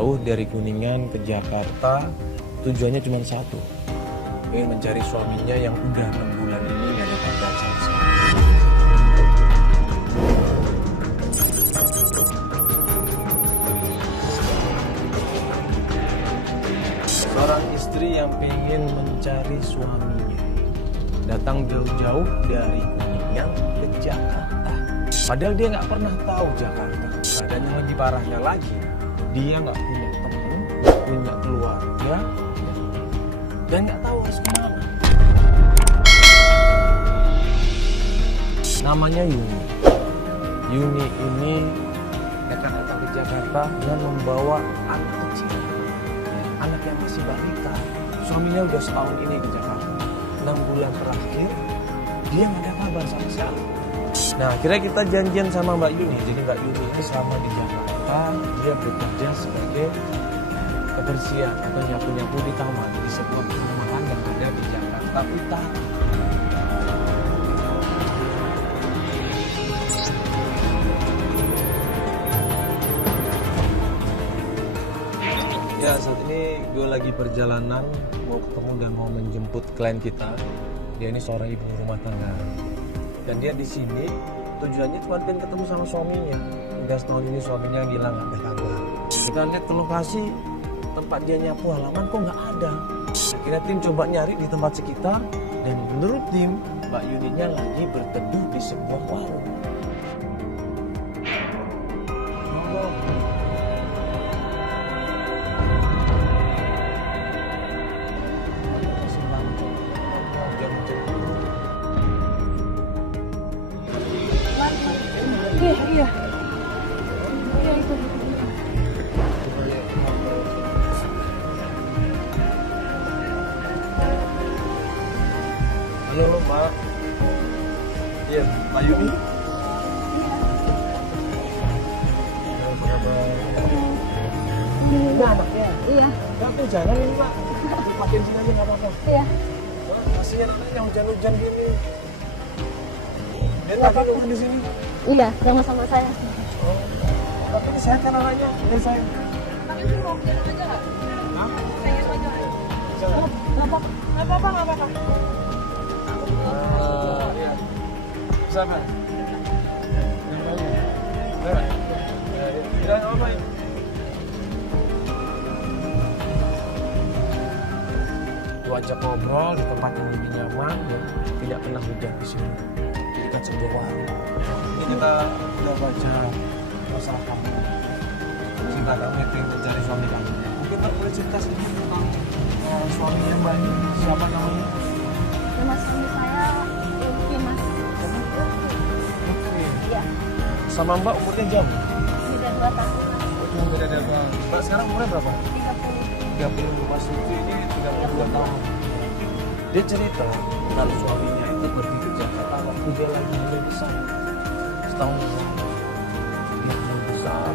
jauh dari Kuningan ke Jakarta, tujuannya cuma satu, ingin mencari suaminya yang udah 6 bulan ini nggak ada kabar sama sekali. Seorang istri yang pengen mencari suaminya, datang jauh-jauh dari Kuningan ke Jakarta. Padahal dia nggak pernah tahu Jakarta. Dan yang lebih parahnya lagi, dia nggak punya teman, punya keluarga, dan nggak tahu harus kemana. Namanya Yuni. Yuni ini akan datang ke Jakarta dengan membawa anak kecil, anak yang masih balita. Suaminya udah setahun ini di Jakarta. 6 bulan terakhir dia nggak ada kabar sama sekali. Nah, akhirnya kita janjian sama Mbak Yuni. Jadi Mbak Yuni ini selama di Jakarta dia bekerja sebagai kebersihan atau nyapu-nyapu di taman di sebuah perumahan yang ada di Jakarta Utara. Ya, saat ini gue lagi perjalanan mau ketemu dan mau menjemput klien kita. Dia ini seorang ibu rumah tangga. Dan dia di sini tujuannya cuma pengen ketemu sama suaminya. Udah setahun ini suaminya bilang nggak ada kabar. Kita lihat ke lokasi tempat dia nyapu halaman kok nggak ada. Akhirnya tim coba nyari di tempat sekitar dan menurut tim Mbak Yuninya lagi berteduh di sebuah warung. Iya. Iya itu. Iya lo Pak. Iya, Mbak Yuni. Ini anaknya. Iya. Aku jalan ini Pak. Pakai sini aja nggak apa-apa. Iya. Kasihan anaknya hujan-hujan gini. Dia tadi nunggu di sini. Iya, sama-sama saya. Oh, tapi disehatkan anaknya dari saya. Pengen mau jalan aja nggak? Hah? Pengen mau jalan. Nggak apa-apa. Iya. Bisa Pak? Yang bau. Berat? Tidak apa-apa ini. Lu ajak ngobrol di tempat yang lebih nyaman dan tidak pernah hujan di sini. Dekat sebuah warung. Ini kita udah baca masalah kamu. Cinta kamu yang pengen mencari suami kamu. Mungkin Mbak boleh cerita sedikit tentang suaminya Mbak ini. Siapa namanya? Nama suami saya Lucky, Mas. Oke. Iya. Sama Mbak umurnya jam? Beda 2 tahun. Oh, beda dua. Mbak sekarang umurnya berapa? 30. 30. Mas Luki ini 32 tahun. Dia cerita kalau suaminya itu pergi ke Jakarta waktu dia lagi hamil besar. Setahun yang lalu. Dia hamil besar.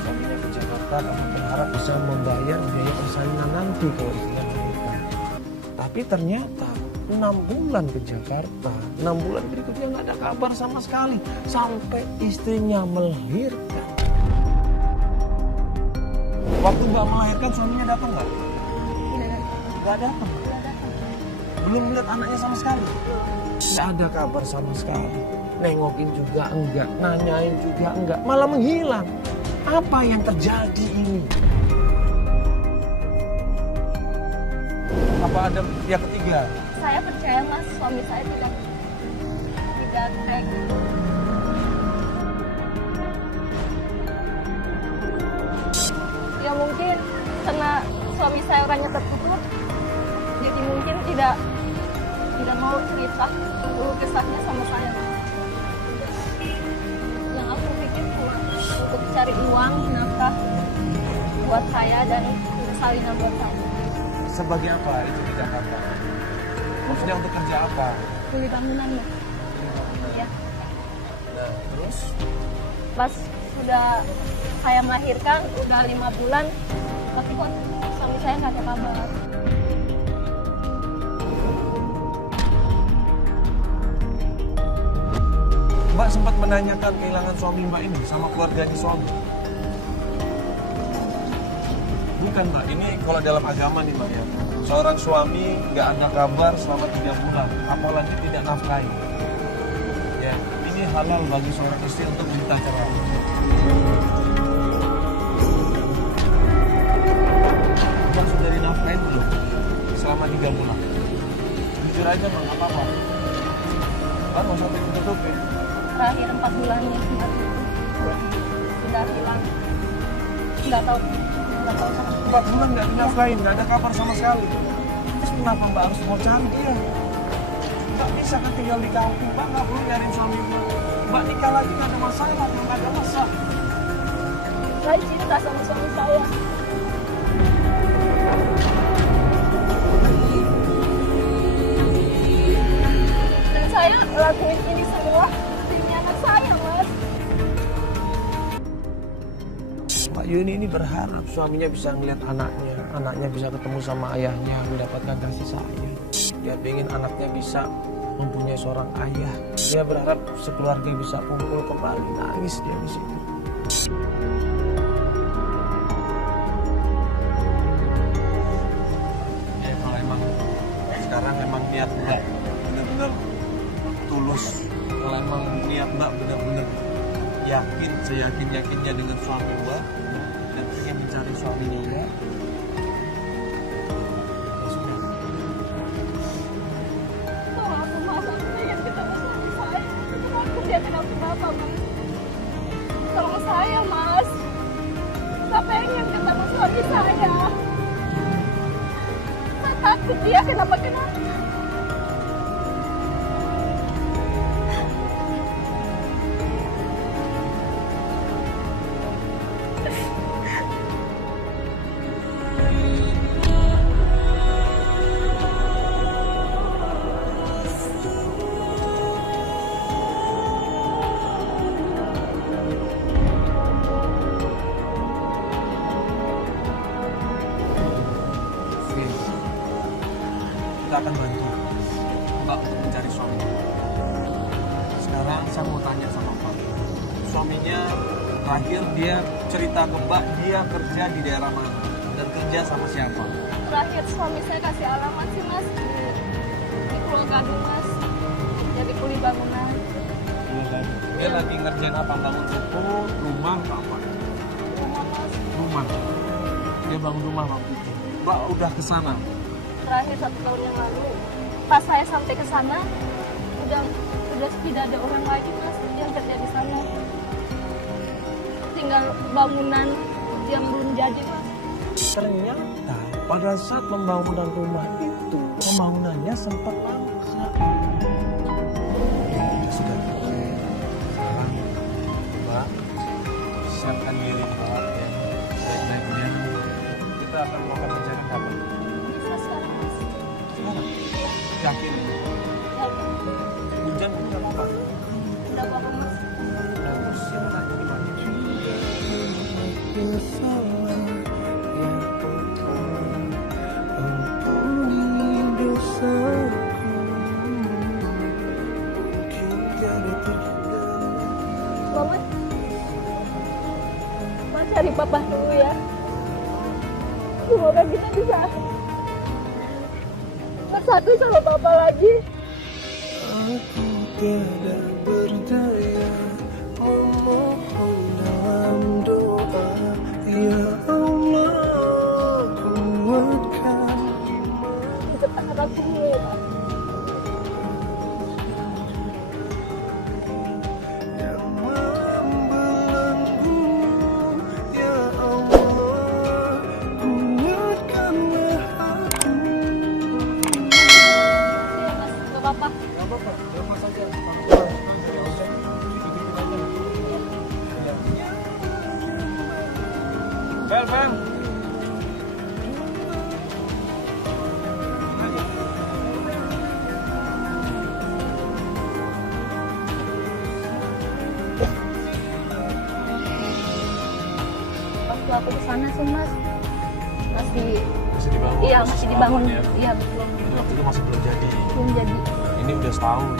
Suaminya ke Jakarta karena berharap bisa membayar biaya persalinan nanti kalau istrinya melahirkan. Tapi ternyata 6 bulan ke Jakarta, 6 bulan berikutnya nggak ada kabar sama sekali sampai istrinya melahirkan. Waktu Mbak melahirkan suaminya datang nggak? Nggak datang. Belum lihat anaknya sama sekali. Nggak ada kabar sama sekali. Nengokin juga enggak, nanyain juga enggak, malah menghilang. Apa yang terjadi ini? Apa ada pihak ketiga? Saya percaya Mas, suami saya tidak baik. Ya mungkin karena suami saya orangnya tertutup, jadi mungkin tidak mau cerita kisahnya sama saya. Yang aku pikir cuma untuk cari uang nafkah buat saya dan salinan buat saya. Sebagai apa itu di Jakarta? Maksudnya untuk kerja apa? Kuli bangunan ya. Iya. Nah, terus? Pas sudah saya melahirkan, udah 5 bulan, tapi kok suami saya nggak ada kabar. Mbak sempat menanyakan kehilangan suami Mbak ini sama keluarganya suami? Bukan Mbak, ini kalau dalam agama nih Mbak ya. Seorang suami nggak ada kabar selama 3 bulan, apalagi tidak nafkahi. Ya, ini halal bagi seorang istri untuk minta cerai. Mbak sudah dinafkahi belum? Selama 3 bulan. Jujur aja Mbak, nggak apa-apa. Mbak mau sampai tutup ya. Terakhir 4 bulannya sudah hilang. Nggak tahu sama. 4 bulan nggak dinafkahi, nggak ada kabar sama sekali. Terus kenapa Mbak harus mau cari dia? Nggak bisa kan tinggal di kampung, Mbak nggak perlu nyariin suami Mbak nikah lagi nggak ada masalah, nggak ada masalah. Saya cinta sama suami saya. Dan saya lakuin ini semua demi anak saya, Mas. Mbak Yuni ini berharap suaminya bisa ngeliat anaknya bisa ketemu sama ayahnya, mendapatkan kasih sayang. Dia ingin anaknya bisa mempunyai seorang ayah. Dia berharap sekeluarga bisa kumpul kembali, nangis dia di situ. Ya kalau emang sekarang emang niat Mbak benar-benar tulus, kalau emang niat Mbak benar-benar yakin, seyakin-yakinnya dengan suami Mbak dan ingin mencari suaminya ya sudah. Tolong aku, Mas. Aku pengen ketemu suami saya. Aku takut dia kenapa-kenapa, Mas. Tolong saya, Mas. Saya pengen ketemu suami saya. Saya takut dia kenapa-kenapa. Kita akan bantu Mbak untuk mencari suami. Sekarang saya mau tanya sama Mbak. Suaminya terakhir dia cerita ke Mbak dia kerja di daerah mana dan kerja sama siapa? Terakhir suami saya kasih alamat sih, Mas, di Pulau Gadung, Mas. Jadi kuli bangunan. Dia lagi ngerjain apa? Bangun toko, rumah, apa? Rumah, Mas. Rumah. Dia bangun rumah waktu itu. Mbak udah ke sana. Terakhir 1 tahun yang lalu. Pas saya sampai ke sana, udah tidak ada orang lagi, Mas, yang kerja di sana. Tinggal bangunan yang belum jadi, Mas. Ternyata pada saat pembangunan rumah itu pembangunannya sempat mangkrak. Sudah sekarang Mbak siapkan diri Mbak ya baik-baiknya. Kita akan melakukan pencarian kabar. Bisa sekarang, Mas. Sekarang yakin Ya, hujan pun nggak apa-apa. udah apa, Mas? Dan terus yang lagi di mana? Mama, Mas cari papa dulu ya. Semoga kita bisa bersatu sama papa lagi. Aku tiada berdaya memohon dalam doa, ya Allah kuatkan Cepat aku dulu ya. yang membelenggu, ya Allah kuatkanlah aku. Iya, Mas, gak apa-apa. Gak apa-apa, lepas saja. Bel. Waktu aku kesana sih, Mas, masih dibangun. iya masih dibangun. Ya. Iya, belum Ini waktu itu masih belum jadi. belum jadi. Ini udah setahun.